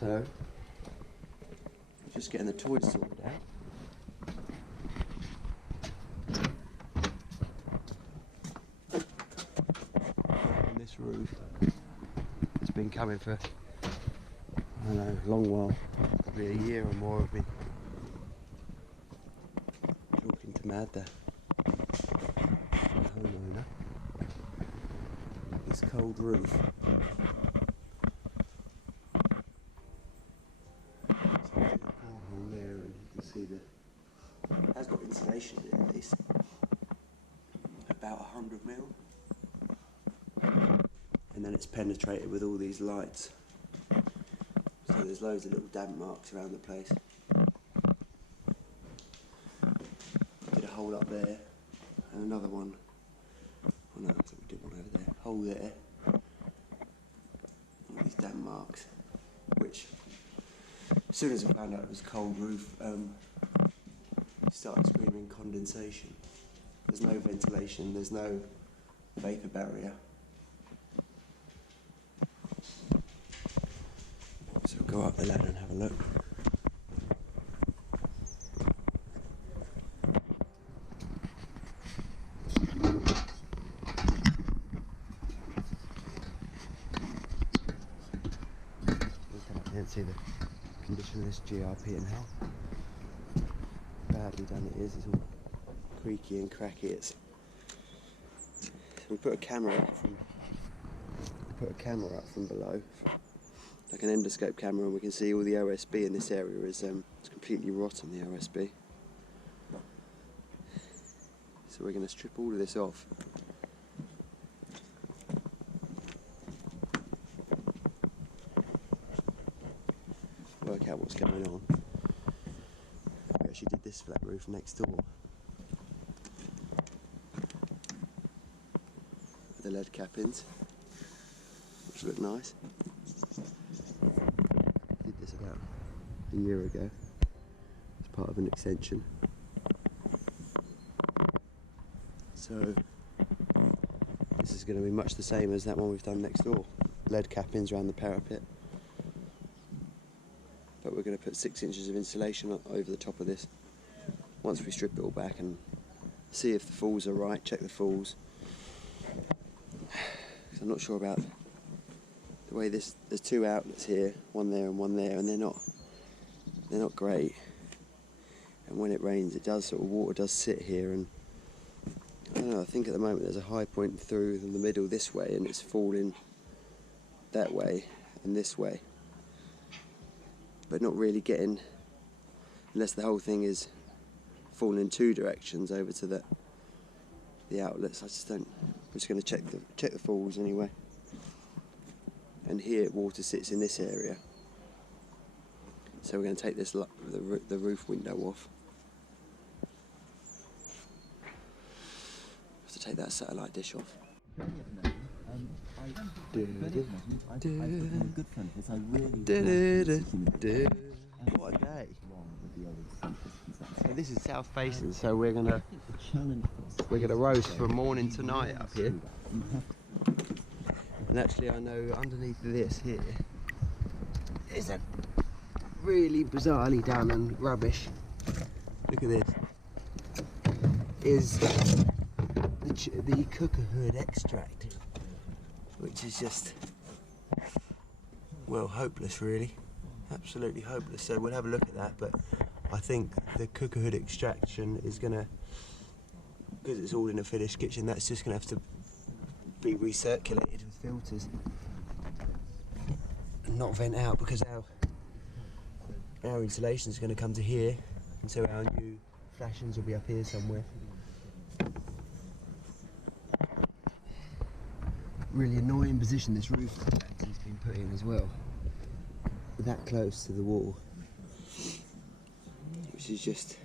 So, just getting the toys sorted out. On this roof, it's been coming for, I don't know, a long while, probably a year or more. I've been talking to Mad, the homeowner. This cold roof. There, and you can see it has got insulation in it at least, about 100 mil, and then it's penetrated with all these lights, so there's loads of little damp marks around the place. Did a hole up there and another one. Oh no, so we did one over there. Hole there. All these damp marks, which as soon as I found out it was a cold roof, I started screaming condensation. There's no ventilation, there's no vapour barrier. So we'll go up the ladder and have a look. We'll come up here and see the condition of this GRP and how badly done it is. It's all creaky and cracky. So we put a camera up from below, like an endoscope camera, and we can see all the OSB in this area is it's completely rotten, the OSB. So we're going to strip all of this off. Work out what's going on. We actually did this flat roof next door. With the lead cap-ins, which look nice. Did this about a year ago as part of an extension. So this is going to be much the same as that one we've done next door. Lead cap-ins around the parapet. But we're going to put 6 inches of insulation over the top of this once we strip it all back and see if the falls are right, check the falls. Because I'm not sure about the way there's 2 outlets here, one there, and they're not great. And when it rains, it does sort of, water does sit here, and I don't know, I think at the moment there's a high point through in the middle this way, and it's falling that way and this way. But not really getting, unless the whole thing is falling in 2 directions over to the outlets. I just don't. I'm just going to check the falls anyway. And here water sits in this area, so we're going to take this the roof window off. Have to take that satellite dish off. What a day. So this is south facing, so we're gonna roast from morning to night up here. And actually I know underneath this here is a really bizarrely done and rubbish. Look at this. Is the cooker hood extract, which is just, well, hopeless really, absolutely hopeless. So we'll have a look at that, but I think the cooker hood extraction is gonna, because it's all in a finished kitchen, that's just gonna have to be recirculated with filters and not vent out, because our insulation is going to come to here, and so our new flashings will be up here somewhere. Really annoying position this roof has been put in as well, that close to the wall, which is just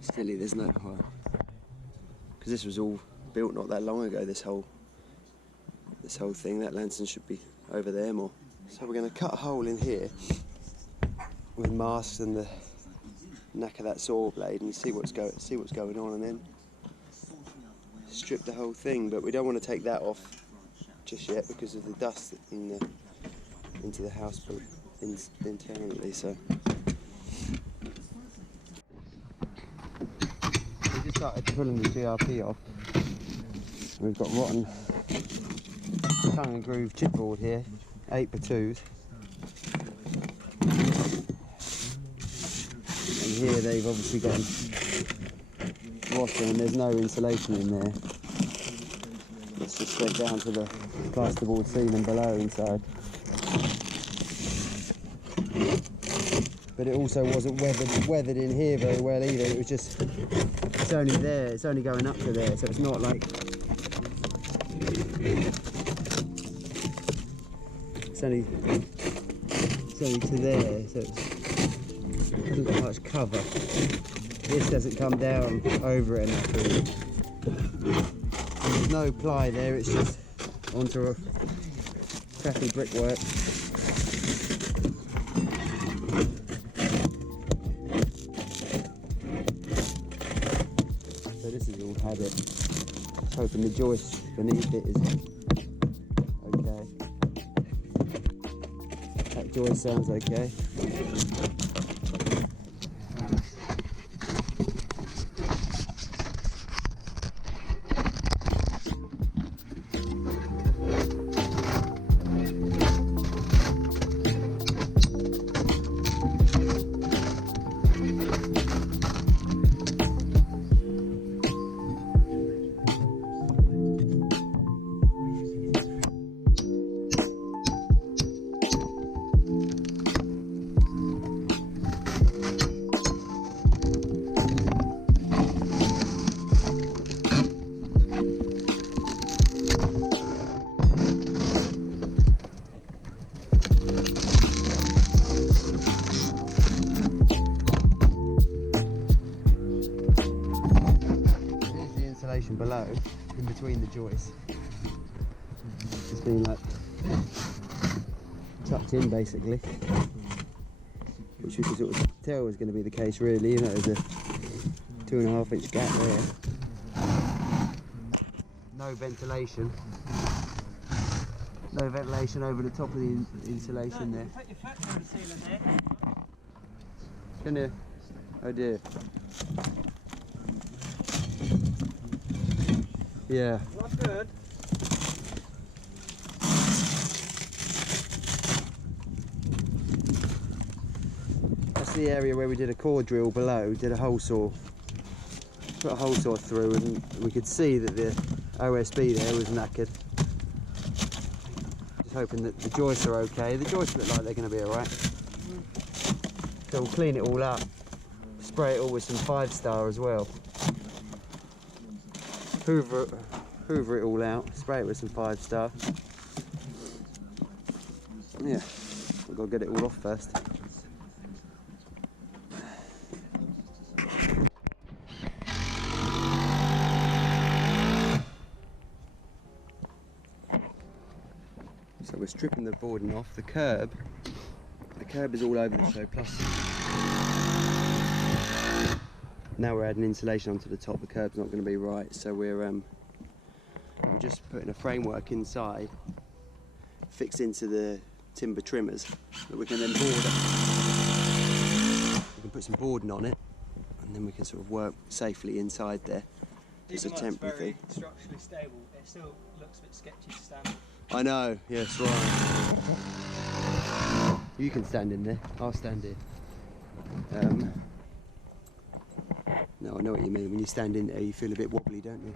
silly. There's no, because this was all built not that long ago, this whole thing. That lantern should be over there more. So we're going to cut a hole in here with masks and the knack of that saw blade, and see what's going on, and then strip the whole thing. But we don't want to take that off just yet because of the dust in the into the house but internally. So we just started pulling the GRP off. We've got rotten tongue and groove chipboard here, 8x2s. And here they've obviously gone rotten and there's no insulation in there. It's just straight down to the plasterboard ceiling below inside. But it also wasn't weathered in here very well either. It was just, it's only there, it's only going up to there, so it's not like, it's only to there, so it hasn't got much cover. This doesn't come down over it enough really. And there's no ply there, it's just onto a crappy brickwork. So this is all had it. Just hoping the joist beneath it is okay. That joist sounds okay. Below, in between the joists, it's been like tucked in basically, which you could sort of tell was going to be the case really. You know, there's a 2.5 inch gap there, no ventilation over the top of the insulation there. Put your foot through the ceiling there. Can you? Oh dear. Yeah. Not good. That's the area where we did a core drill below, did a hole saw. Put a hole saw through and we could see that the OSB there was knackered. Just hoping that the joists are okay. The joists look like they're going to be alright. So we'll clean it all up. Spray it all with some 5-star as well. Hoover it all out, spray it with some 5-star. Yeah, we've got to get it all off first. So we're stripping the boarding off. The curb is all over the show, plus now we're adding insulation onto the top. The curb's not going to be right, so we're just putting a framework inside, fixed into the timber trimmers that we can then board it. We can put some boarding on it, and then we can sort of work safely inside there. It's a temporary thing. It's very structurally stable. It still looks a bit sketchy to stand on. I know. Yes, right. You can stand in there. I'll stand here. No, I know what you mean. When you stand in there, you feel a bit wobbly, don't you?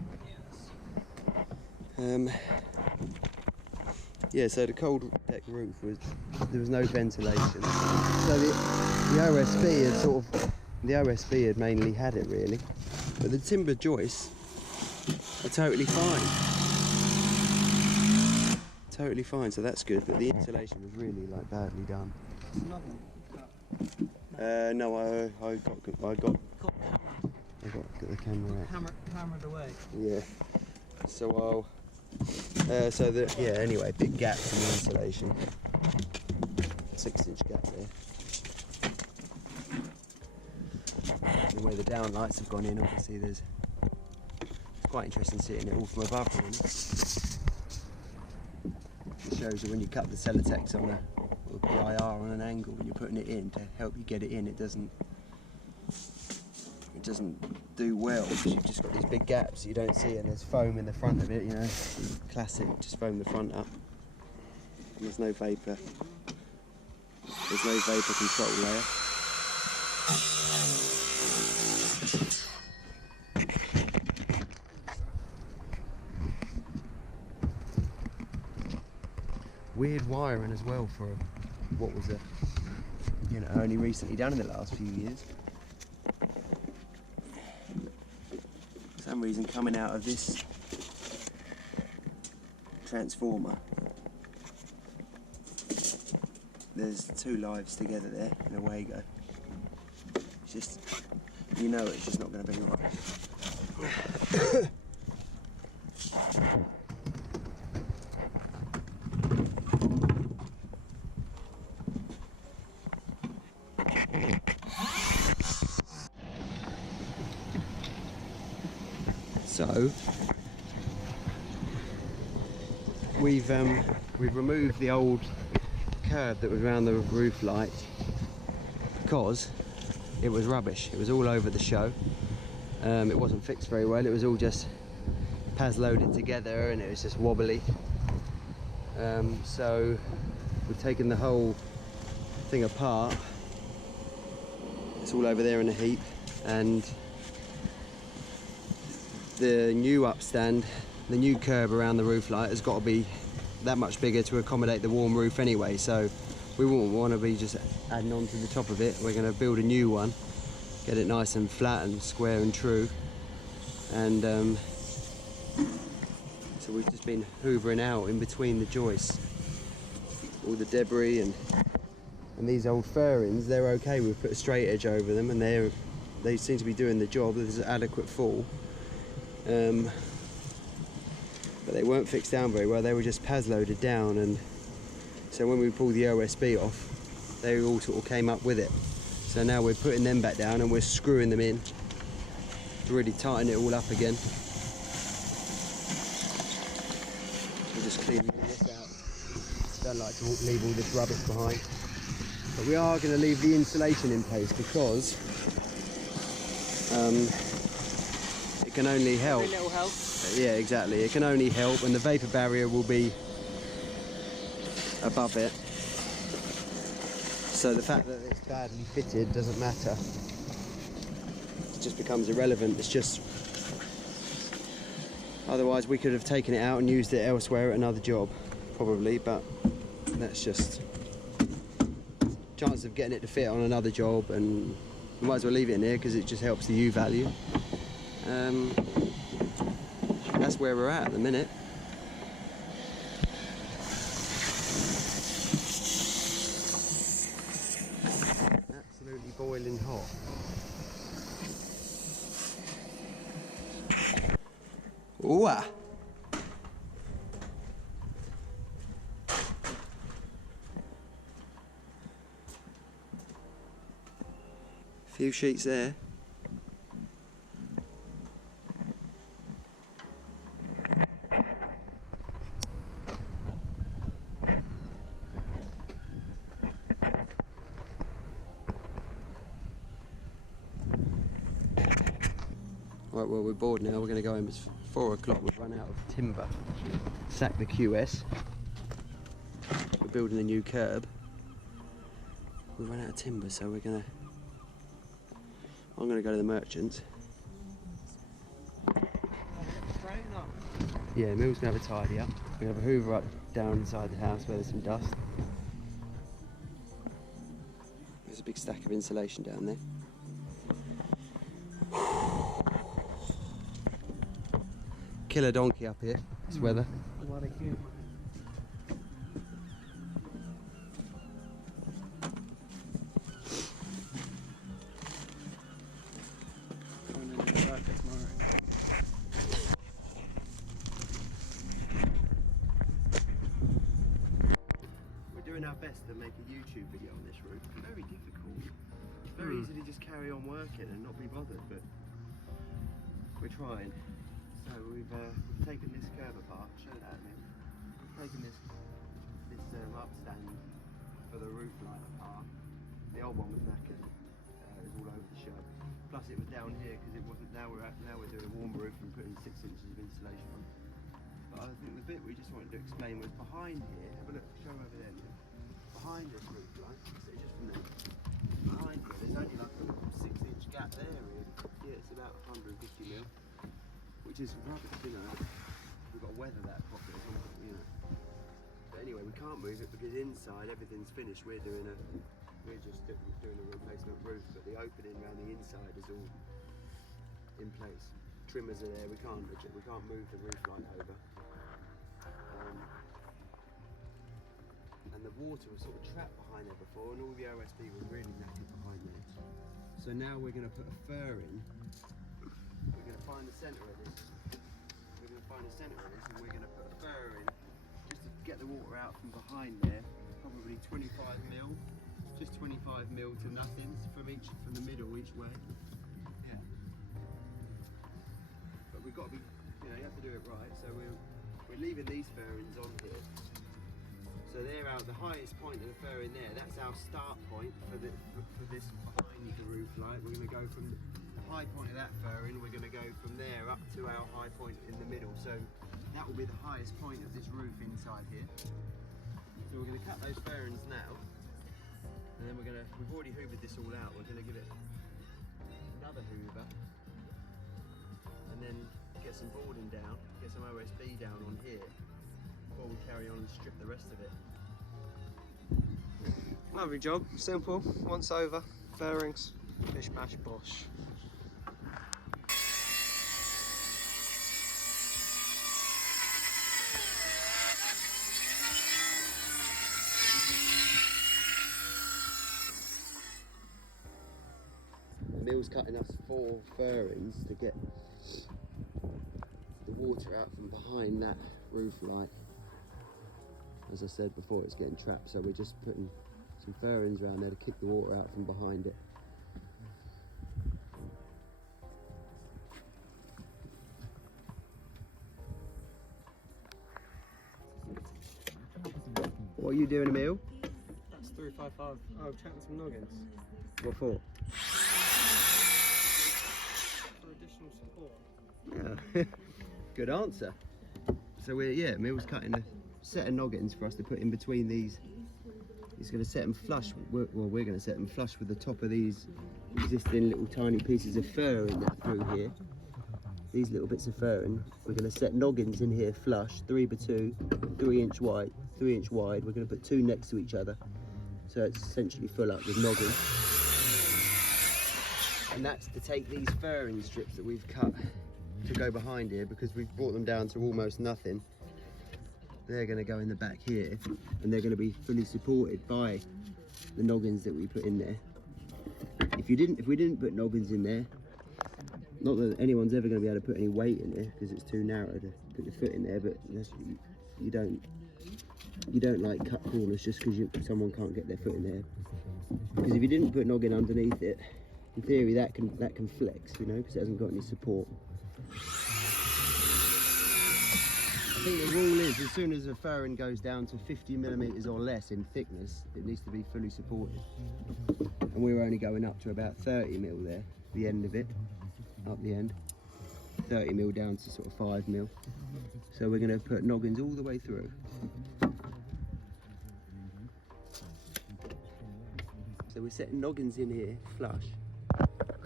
Yes. Yeah, so the cold deck roof there was no ventilation. So the OSB had mainly had it really, but the timber joists are totally fine. Totally fine, so that's good. But the insulation was really like badly done. No, I got the camera out. Cameraed away. Yeah. So anyway, big gaps in the insulation. 6-inch gap there. And where the downlights have gone in, obviously it's quite interesting seeing it all from above really. It shows you when you cut the Celotex on sort of PIR on an angle when you're putting it in to help you get it in. It doesn't do well because you've just got these big gaps you don't see, and there's foam in the front of it, you know. Classic, just foam the front up. And there's no vapour. There's no vapour control layer. Weird wiring as well for what was only recently done in the last few years. For some reason coming out of this transformer, there's two lives together there, and away you go. It's just, it's just not going to be right. So we've removed the old curb that was around the roof light because it was rubbish. It was all over the show. It wasn't fixed very well. It was all just PAS loaded together and it was just wobbly. So we've taken the whole thing apart. It's all over there in a heap, and the new upstand, the new curb around the roof light has got to be that much bigger to accommodate the warm roof anyway, so we wouldn't want to be just adding on to the top of it. We're going to build a new one, get it nice and flat and square and true, and so we've just been hoovering out in between the joists all the debris, and these old furrings, they're okay. We've put a straight edge over them and they seem to be doing the job. There's an adequate fall. But they weren't fixed down very well. They were just PAS loaded down, and so when we pulled the OSB off, they all sort of came up with it. So now we're putting them back down and we're screwing them in to really tighten it all up again. We're just cleaning all this out. Don't like to leave all this rubbish behind. But we are going to leave the insulation in place because it can only help. Every little help. Yeah, exactly. It can only help, and the vapour barrier will be above it. So the fact that it's badly fitted doesn't matter. It just becomes irrelevant. It's just, otherwise we could have taken it out and used it elsewhere at another job, probably. But that's just chance of getting it to fit on another job, and we might as well leave it in here because it just helps the U value. That's where we're at the minute. Absolutely boiling hot. Ooh! Few sheets there. Right, well, we're bored now. We're going to go home. It's 4 o'clock. We've run out of timber. Sack the QS. We're building a new curb. We've run out of timber, so I'm going to go to the merchants. Yeah, Mill's going to have a tidy up. We're going to have a hoover up down inside the house where there's some dust. There's a big stack of insulation down there. Killer donkey up here, this weather. What a cute. We're doing our best to make a YouTube video on this route. It's very difficult. It's very easy to just carry on working and not be bothered, but we're trying. So we've taken this curb apart, show that a minute. We've taken this upstand for the roof light apart. The old one was knackered. It was all over the show. Plus it was down here because it wasn't. Now we're doing a warm roof and putting 6 inches of insulation on. But I think the bit we just wanted to explain was behind here. Have a look. Show over there. Now. Behind this roof light. So just from there. Behind here, there's only like a little 6-inch gap there. Really. Yeah, it's about 150 mil, which is rubbish, you know. We've got to weather that properly, you know. But anyway, we can't move it because inside everything's finished. We're just doing a replacement roof, but the opening around the inside is all in place. Trimmers are there. We can't move the roof line over. And the water was sort of trapped behind there before, and all the OSB was really knackered behind there. So now we're going to put a furring. We're going to find the centre of this. We're going to find the centre of this, and we're going to put a furring just to get the water out from behind there. Probably 25 mil, just 25 mil to nothing from the middle each way. Yeah. But we've got to be, you have to do it right. So we're leaving these furrings on here. So they're out the highest point of the furring there. That's our start point for this behind the roof light. We're going to go from the high point of that furring. We're going to go from there up to our high point in the middle. So that will be the highest point of this roof inside here. So we're going to cut those furrings now, and then we've already hoovered this all out. We're going to give it another hoover, and then get some boarding down, get some OSB down on here, before we carry on and strip the rest of it. Lovely job, simple, once over, furrings, bish bash bosh. The mill's cutting us 4 furrings to get the water out from behind that roof light. As I said before, it's getting trapped, so we're just putting some furrings around there to kick the water out from behind it. What are you doing, Emil? That's 355. Oh, checking some noggins. What for? For additional support. Yeah. Good answer. So Emil's cutting a set of noggins for us to put in between these. He's going to set them flush. We're going to set them flush with the top of these existing little tiny pieces of furring that through here. These little bits of furring. We're going to set noggins in here flush, 3x2, 3-inch wide, 3-inch wide. We're going to put 2 next to each other, so it's essentially full up with noggins. And that's to take these furring strips that we've cut to go behind here, because we've brought them down to almost nothing. They're going to go in the back here, and they're going to be fully supported by the noggins that we put in there. If we didn't put noggins in there, not that anyone's ever going to be able to put any weight in there because it's too narrow to put your foot in there, but you don't like cut corners just because someone can't get their foot in there. Because if you didn't put noggin underneath it, in theory that can flex, because it hasn't got any support. I think the rule is, as soon as a furring goes down to 50mm or less in thickness, it needs to be fully supported. And we were only going up to about 30mm there, the end of it, up the end. 30mm down to sort of 5mm. So we're going to put noggins all the way through. So we're setting noggins in here flush.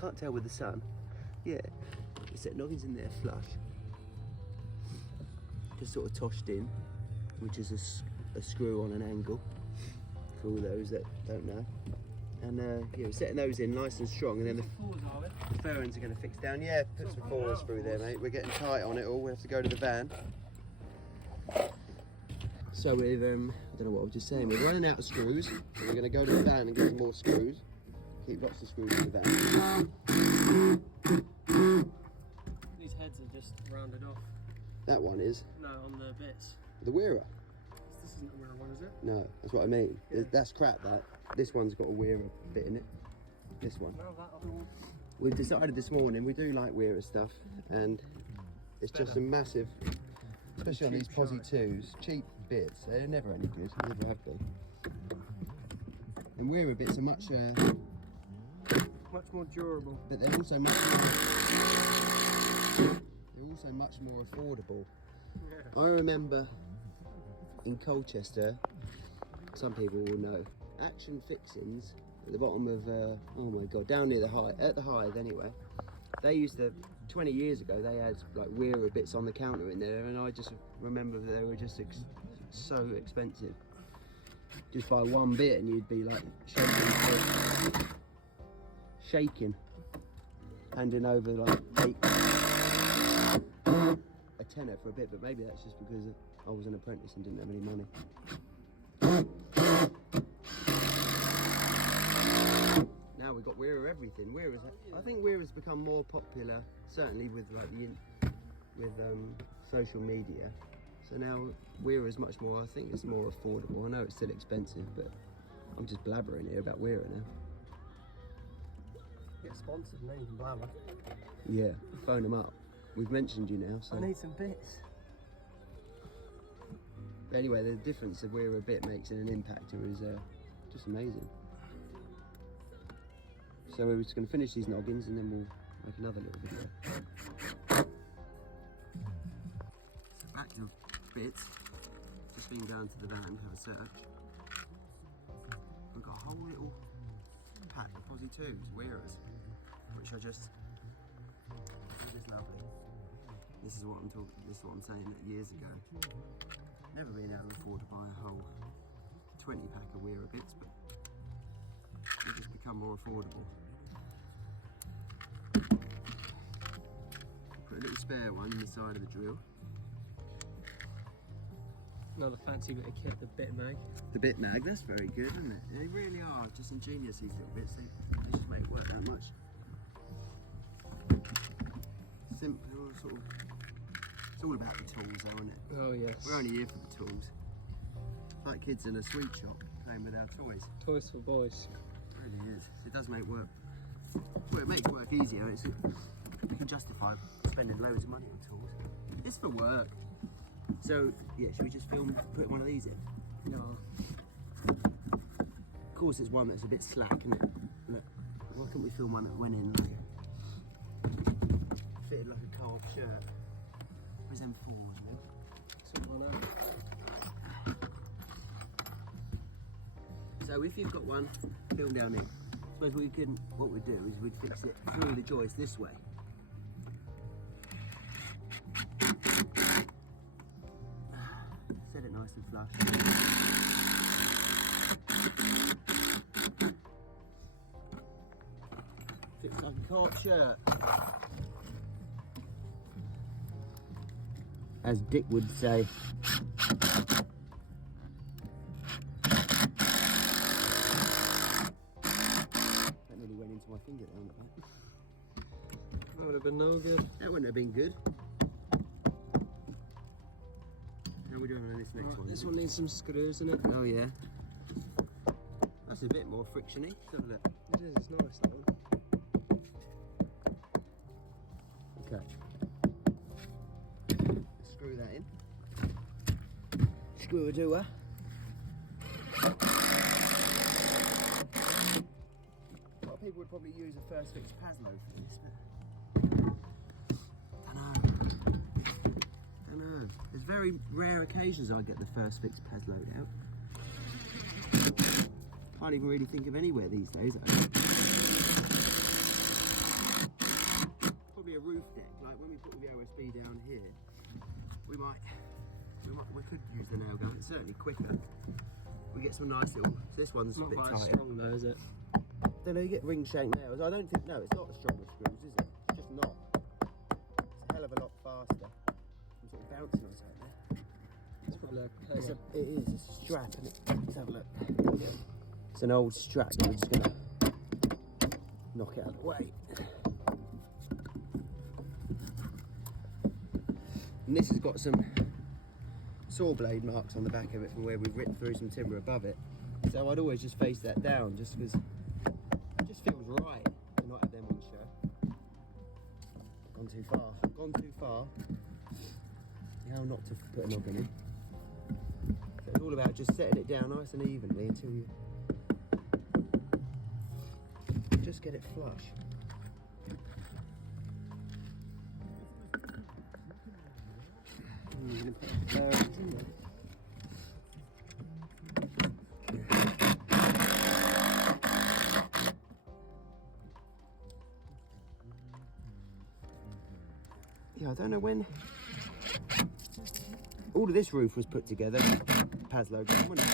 Can't tell with the sun. Yeah, we set noggins in there flush. Just sort of toshed in, which is a screw on an angle for all those that don't know. And we're setting those in nice and strong, and then the furrings are going to fix down. Yeah, put some fours through there, mate. We're getting tight on it all. We have to go to the van. So we've I don't know what I was just saying. We're running out of screws, so we're going to go to the van and get some more screws. Keep lots of screws in the van. These heads are just rounded off. That one is? No, on the bits. The wearer? This isn't a wearer one, is it? No, that's what I mean. Yeah. That's crap, that. This one's got a wearer bit in it. This one. No, that other one. We've decided this morning, we do like wearer stuff, and it's just a massive, especially on these Posi 2s, cheap bits. They're never any good, never have been. And wearer bits are much more durable. but they're also much more affordable. Yeah. I remember in Colchester, some people will know, Action Fixings at the bottom of oh my god, down near the Hive, at the Hive anyway. They used to, 20 years ago, they had like wearer bits on the counter in there, and I just remember that they were just so expensive. Just buy one bit and you'd be like shaking, handing over like a tenner for a bit, but maybe that's just because I was an apprentice and didn't have any money. Now we've got wearer everything. I think wearer's become more popular, certainly with like social media. So now wearer's much more, I think it's more affordable. I know it's still expensive, but I'm just blabbering here about wearer now. Get sponsored and then you can blabber. Yeah, phone them up. We've mentioned you now, so. I need some bits. But anyway, the difference of wearer bit makes in an impactor is just amazing. So we're just going to finish these noggins and then we'll make another little video. So back to bits. Just been down to the van to have a search. We've got a whole little pack of Posi 2s, wearers, which are just lovely. This is what I'm talking. This is what I'm saying. That years ago, never been able to afford to buy a whole 20 pack of wearer bits, but they've just become more affordable. Put a little spare one in the side of the drill. Another fancy bit of kit, the bit mag. The bit mag, that's very good, isn't it? They really are just ingenious, these little bits. They just make it work that much. Simple, sort of. It's all about the tools, though, isn't it? Oh yes. We're only here for the tools. Like kids in a sweet shop playing with our toys. Toys for boys. It really is. It does make work. Well, it makes work easier. We can justify spending loads of money on tools. It's for work. So yeah, should we just put one of these in? No. Of course, it's one that's a bit slack, isn't it? Look, why can't we film one that went in like fitted like a carved shirt? Where's them fours, man? Something like that. So if you've got one, film down here. Suppose what we'd do is we'd fix it through the joist this way. Set it nice and flush. Fits like a carved shirt. As Dick would say. That nearly went into my finger down the back. That would have been no good. That wouldn't have been good. How are we doing on this next one? This one needs some screws in it. Oh yeah. That's a bit more frictiony. Let's have a look. It is, it's nice that one. Okay. Screw that in. Screw a doer. A lot of people would probably use a first fix Paslow for this, but don't know. There's very rare occasions I get the first fix Paslow out. Can't even really think of anywhere these days. Probably a roof deck, like when we put the OSB down here, we could use the nail gun. It's certainly quicker. We get some nice little. So this one's a bit Not tighter. very strong though, is it? Don't know. You get ring shank nails. I don't think. No, it's not the strongest screws, is it? It's just not. It's a hell of a lot faster. I'm sort of bouncing on something there. It's probably like a It is. It's a strap, and let's have a look. It's an old strap. I'm just gonna knock it out of the way. And this has got some saw blade marks on the back of it from where we've ripped through some timber above it. So I'd always just face that down, just because it just feels right to not have them on show. Gone too far. Gone too far. How not to put a noggin in. So it's all about just setting it down nice and evenly until you just get it flush. And you're going to put the bearings in there. Yeah, I don't know when all of this roof was put together, Paslow gun, wasn't it?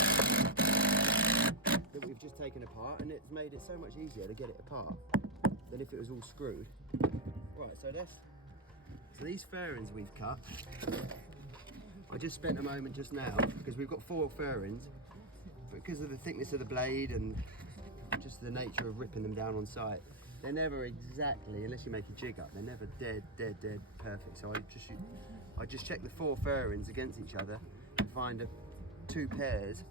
That we've just taken apart, and it's made it so much easier to get it apart than if it was all screwed. Right, so these fairings we've cut. I just spent a moment just now, because we've got 4 fairings, because of the thickness of the blade and just the nature of ripping them down on site. They're never exactly, unless you make a jig up, they're never dead perfect. So I just check the 4 fairings against each other and find 2 pairs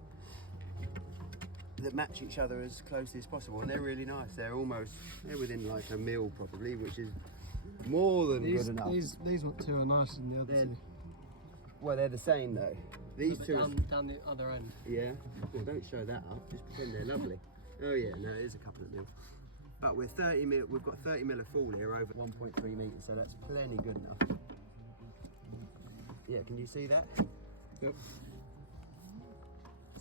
that match each other as closely as possible, and they're really nice. They're within like a mil probably, which is more than good enough. These 2 are nicer than the other 2. Well, they're the same though. These 2 down the other end. Yeah. Well, don't show that up. Just pretend they're lovely. Oh yeah, no, it is a couple of mil. But we've got 30 mil of fall here over 1.3 metres, so that's plenty good enough. Yeah, can you see that? Yep.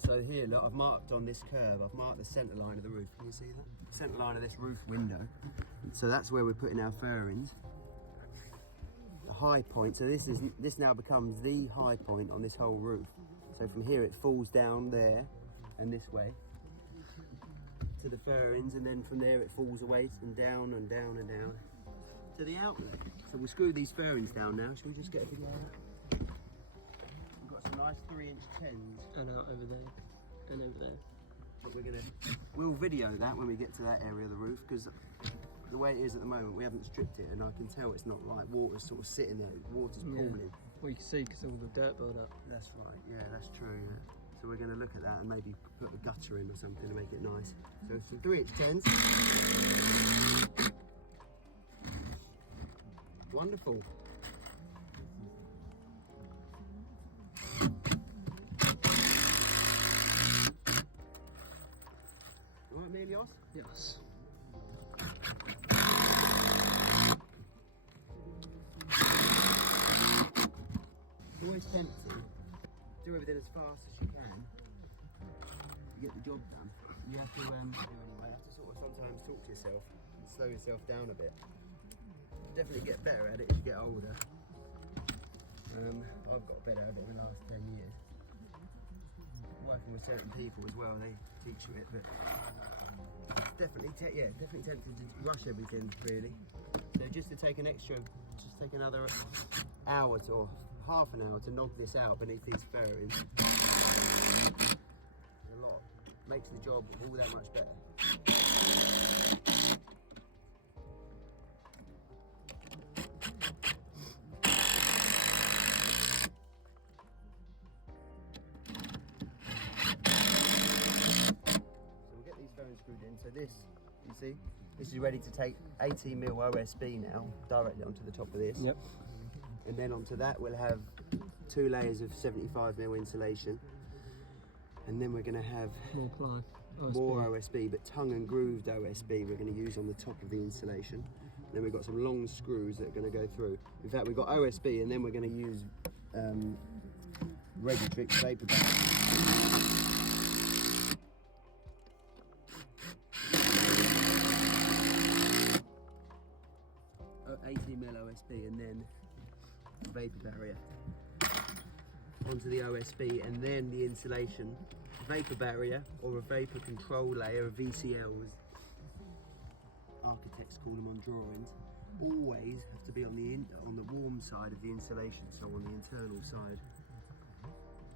So here, look, I've marked on this curve, I've marked the centre line of the roof. Can you see that? The centre line of this roof window. So that's where we're putting our fairings. The high point, so this now becomes the high point on this whole roof. So from here it falls down there and this way to the fairings, and then from there it falls away and down and down and down to the outlet. So we'll screw these fairings down now. Shall we just get a video out? We've got some nice 3-inch 10s. And out over there. And over there. But we'll video that when we get to that area of the roof, because the way it is at the moment, we haven't stripped it, and I can tell it's not right. Water's sort of sitting there, water's pooling. Well, you can see because all the dirt build up. That's right, yeah, that's true, yeah. So we're going to look at that and maybe put a gutter in or something to make it nice. So some 3-inch 10s. Wonderful. All right, Melios? Yes. It's always tempting. Do everything as fast as you can to get the job done. You have to you have to sort of sometimes talk to yourself and slow yourself down a bit. Definitely get better at it as you get older. I've got better at it in the last 10 years. Working with certain people as well, they teach you it, but it's definitely tempting to rush everything really. So just to take another hour or half an hour to knock this out beneath these fairings. A lot. Makes the job all that much better. So we'll get these fairings screwed in. So this, you see, this is ready to take 18 mil OSB now, directly onto the top of this. Yep. And then onto that we'll have 2 layers of 75 mil insulation, and then we're going to have more ply, more OSB, but tongue and grooved OSB we're going to use on the top of the insulation. And then we've got some long screws that are going to go through. In fact, we've got OSB, and then we're going to use Regitrix vapor bag. 18 mil OSB, and then vapor barrier onto the OSB, and then the insulation, vapor barrier or a vapor control layer, a VCL as architects call them on drawings, always have to be on the warm side of the insulation, so on the internal side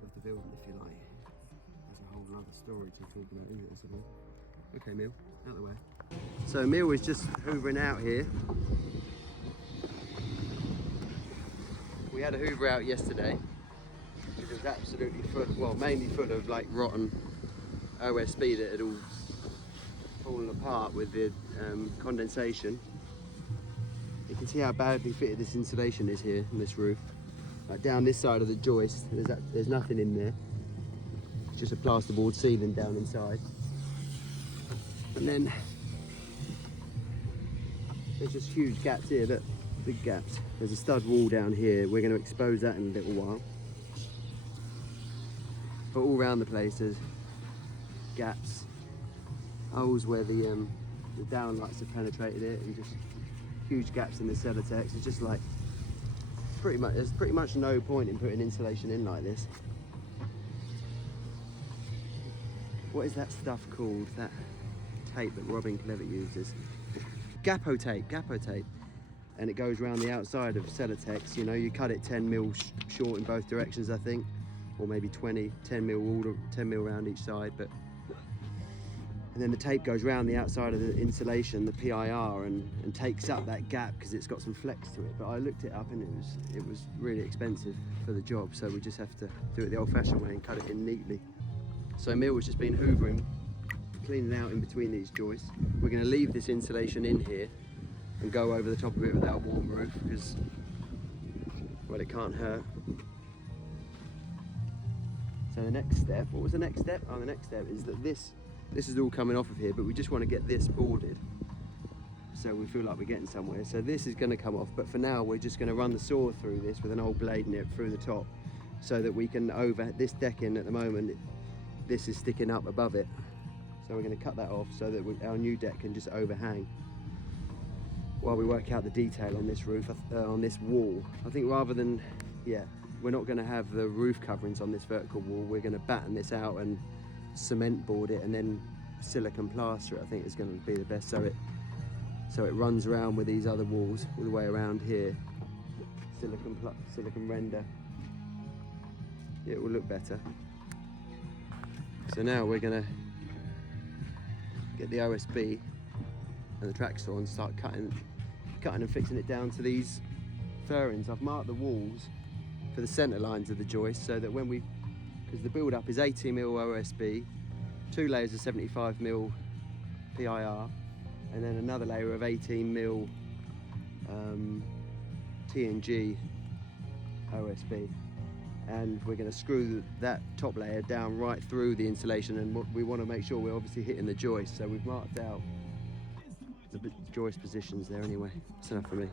of the building, if you like. There's a whole other story to talk about, isn't it? Okay, Mill, out of the way. So Mill is just hoovering out here. We had a hoover out yesterday. It was absolutely full, well, mainly full of like rotten OSB that had all fallen apart with the condensation. You can see how badly fitted this insulation is here on this roof. Like down this side of the joist, there's nothing in there. It's just a plasterboard ceiling down inside. And then There's just huge gaps here, look, big gaps. There's a stud wall down here. We're going to expose that in a little while. But all around the place there's gaps, holes where the downlights have penetrated it, and just huge gaps in the Celotex. It's just like there's pretty much no point in putting insulation in like this. What is that stuff called? That tape that Robin Clever uses? Gapo tape. And it goes around the outside of Celotex. You know, you cut it 10 mil short in both directions, I think, or maybe 10 mil around each side. But and then the tape goes around the outside of the insulation, the PIR, and takes up that gap because it's got some flex to it. But I looked it up and it was really expensive for the job, so we just have to do it the old-fashioned way and cut it in neatly. So Emil has just been hoovering, cleaning out in between these joists. We're going to leave this insulation in here and go over the top of it without warm roof because, well, it can't hurt. So the next step, what was the next step? Oh, the next step is that this is all coming off of here, but we just want to get this boarded so we feel like we're getting somewhere. So this is going to come off, but for now we're just going to run the saw through this with an old blade in it through the top so that we can over this decking at the moment. This is sticking up above it, so we're going to cut that off so that our new deck can just overhang while we work out the detail on this roof, on this wall. I think rather than, we're not going to have the roof coverings on this vertical wall. We're going to batten this out and cement board it and then silicone plaster it. I think is going to be the best, so it runs around with these other walls all the way around here. Silicone render. It will look better. So now we're going to get the OSB and the track saw and start cutting and fixing it down to these furrings. I've marked the walls for the centre lines of the joist so that because the build up is 80mm OSB, 2 layers of 75mm PIR, and then another layer of 18mm TNG OSB. And we're going to screw that top layer down right through the insulation, and we want to make sure we're obviously hitting the joist, so we've marked out the joist positions there anyway. That's enough for me.